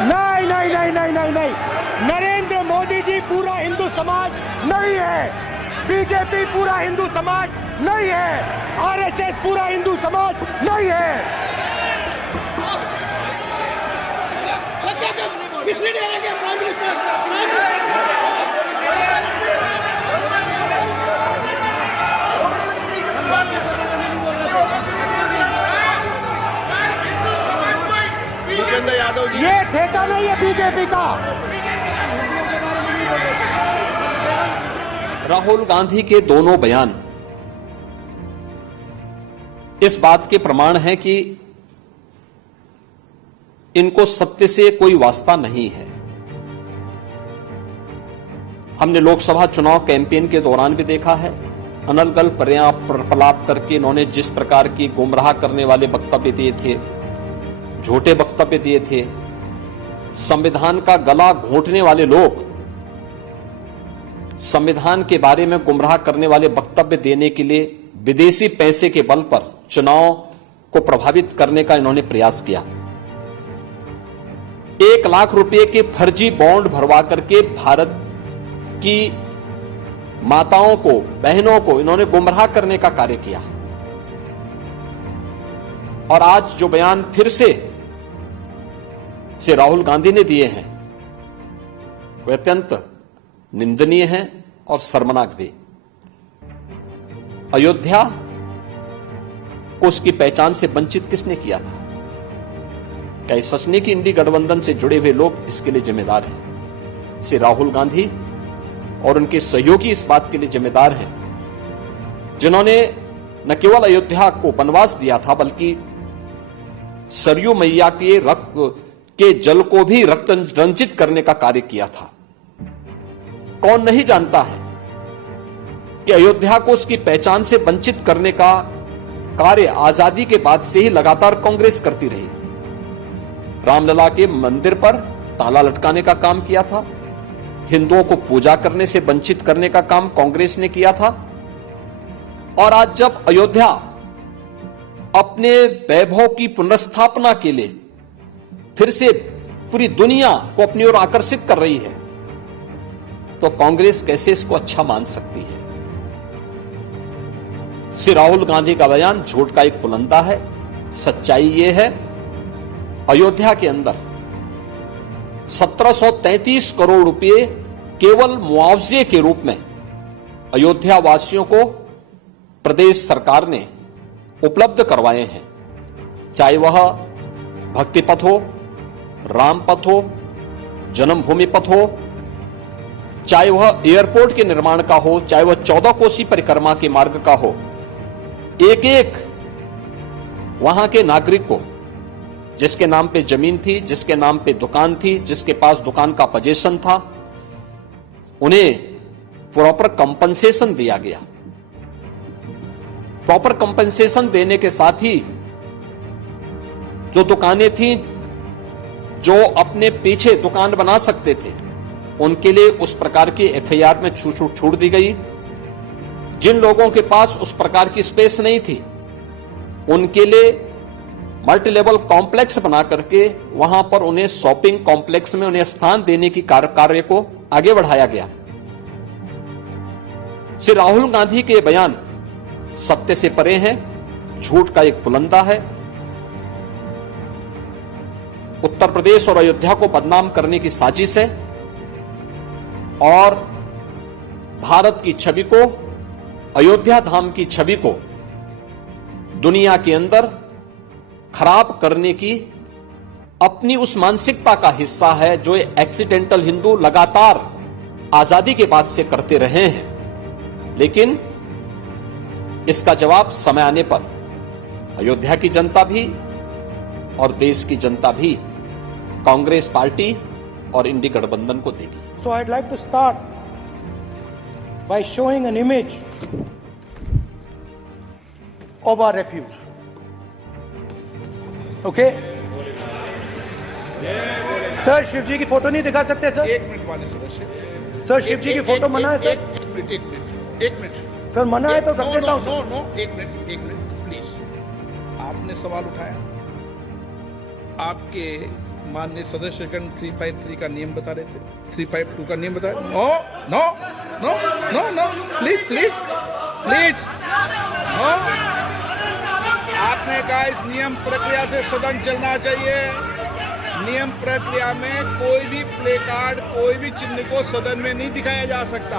नहीं नहीं नहीं नहीं नहीं नहीं, नरेंद्र मोदी जी पूरा हिंदू समाज नहीं है, बीजेपी पूरा हिंदू समाज नहीं है, आरएसएस पूरा हिंदू समाज नहीं है। ये ठेका नहीं है बीजेपी का। राहुल गांधी के दोनों बयान इस बात के प्रमाण हैं कि इनको सत्य से कोई वास्ता नहीं है। हमने लोकसभा चुनाव कैंपेन के दौरान भी देखा है, अनर्गल प्रलाप करके इन्होंने जिस प्रकार की गुमराह करने वाले वक्तव्य दिए थे, झूठे वक्तव्य दिए थे, संविधान का गला घोंटने वाले लोग, संविधान के बारे में गुमराह करने वाले वक्तव्य देने के लिए विदेशी पैसे के बल पर चुनाव को प्रभावित करने का इन्होंने प्रयास किया। 1 लाख रुपए के फर्जी बॉन्ड भरवा करके भारत की माताओं को, बहनों को इन्होंने गुमराह करने का कार्य किया। और आज जो बयान फिर से राहुल गांधी ने दिए हैं वे अत्यंत निंदनीय हैं और शर्मनाक भी। अयोध्या को उसकी पहचान से वंचित किसने किया था? क्या इस सचने की इंडी गठबंधन से जुड़े हुए लोग इसके लिए जिम्मेदार हैं? श्री राहुल गांधी और उनके सहयोगी इस बात के लिए जिम्मेदार हैं जिन्होंने न केवल अयोध्या को वनवास दिया था बल्कि सरयू मैया के रक्त के जल को भी रक्त रंजित करने का कार्य किया था। कौन नहीं जानता है कि अयोध्या को उसकी पहचान से वंचित करने का कार्य आजादी के बाद से ही लगातार कांग्रेस करती रही। रामलला के मंदिर पर ताला लटकाने का काम किया था, हिंदुओं को पूजा करने से वंचित करने का काम कांग्रेस ने किया था। और आज जब अयोध्या अपने वैभव की पुनर्स्थापना के लिए फिर से पूरी दुनिया को अपनी ओर आकर्षित कर रही है तो कांग्रेस कैसे इसको अच्छा मान सकती है? श्री राहुल गांधी का बयान झूठ का एक पुलंदा है। सच्चाई यह है, अयोध्या के अंदर 1733 करोड़ रुपए केवल मुआवजे के रूप में अयोध्या वासियों को प्रदेश सरकार ने उपलब्ध करवाए हैं। चाहे वह भक्ति पथ हो, राम पथ हो, जन्मभूमि पथ हो, चाहे वह एयरपोर्ट के निर्माण का हो, चाहे वह 14 कोसी परिक्रमा के मार्ग का हो, एक एक वहां के नागरिक को जिसके नाम पे जमीन थी, जिसके नाम पे दुकान थी, जिसके पास दुकान का पोजीशन था, उन्हें प्रॉपर कंपनसेशन दिया गया। प्रॉपर कंपनसेशन देने के साथ ही जो दुकानें थी, जो अपने पीछे दुकान बना सकते थे, उनके लिए उस प्रकार की एफआईआर में छूट दी गई। जिन लोगों के पास उस प्रकार की स्पेस नहीं थी, उनके लिए मल्टी लेवल कॉम्प्लेक्स बना करके वहां पर उन्हें शॉपिंग कॉम्प्लेक्स में उन्हें स्थान देने की कार्य को आगे बढ़ाया गया। श्री राहुल गांधी के बयान सत्य से परे हैं, झूठ का एक पुलंदा है। उत्तर प्रदेश और अयोध्या को बदनाम करने की साजिश है और भारत की छवि को, अयोध्या धाम की छवि को दुनिया के अंदर खराब करने की अपनी उस मानसिकता का हिस्सा है जो एक्सीडेंटल हिंदू लगातार आजादी के बाद से करते रहे हैं। लेकिन इसका जवाब समय आने पर अयोध्या की जनता भी और देश की जनता भी कांग्रेस पार्टी और इंडी गठबंधन को देगी। So I'd like to start by showing an image of our refuge. Okay? Sir, Shiv ji की फोटो नहीं दिखा सकते सर? एक मिनट वाले सदस्य। सर, शिव जी की फोटो मना है सर? एक मिनट सर, मना है तो रख देता हूं सर। नो, एक मिनट प्लीज। आपने सवाल उठाया, आपके माननीय सदस्यगण 353 का नियम बता रहे थे, 352 का नियम बता रहे। No no no no no, please please please, no. आपने कहा इस नियम प्रक्रिया से सदन चलना चाहिए। नियम प्रक्रिया में कोई भी प्ले कार्ड, कोई भी चिन्ह को सदन में नहीं दिखाया जा सकता।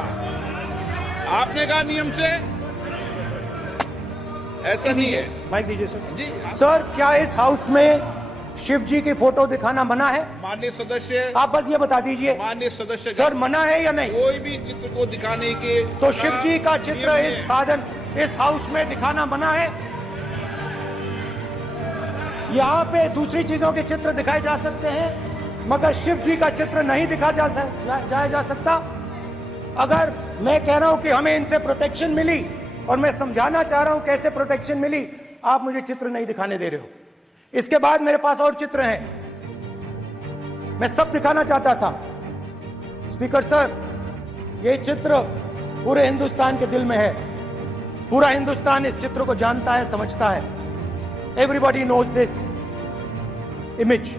आपने कहा नियम से, ऐसा नहीं है। माइक दीजिए सर। जी सर, क्या इस हाउस में शिव जी की फोटो दिखाना मना है? माननीय सदस्य, आप बस ये बता दीजिए माननीय सदस्य सर, मना है या नहीं? कोई भी चित्र को दिखाने के तो शिव जी का चित्र नियम इस है। साधन, इस हाउस में दिखाना मना है? यहाँ पे दूसरी चीजों के चित्र दिखाए जा सकते हैं, मगर शिव जी का चित्र नहीं दिखा जा सकता। अगर मैं कह रहा हूं कि हमें इनसे प्रोटेक्शन मिली, और मैं समझाना चाह रहा हूं कैसे प्रोटेक्शन मिली, आप मुझे चित्र नहीं दिखाने दे रहे हो। इसके बाद मेरे पास और चित्र हैं, मैं सब दिखाना चाहता था। स्पीकर सर, ये चित्र पूरे हिंदुस्तान के दिल में है। पूरा हिंदुस्तान इस चित्र को जानता है, समझता है। Everybody knows this image.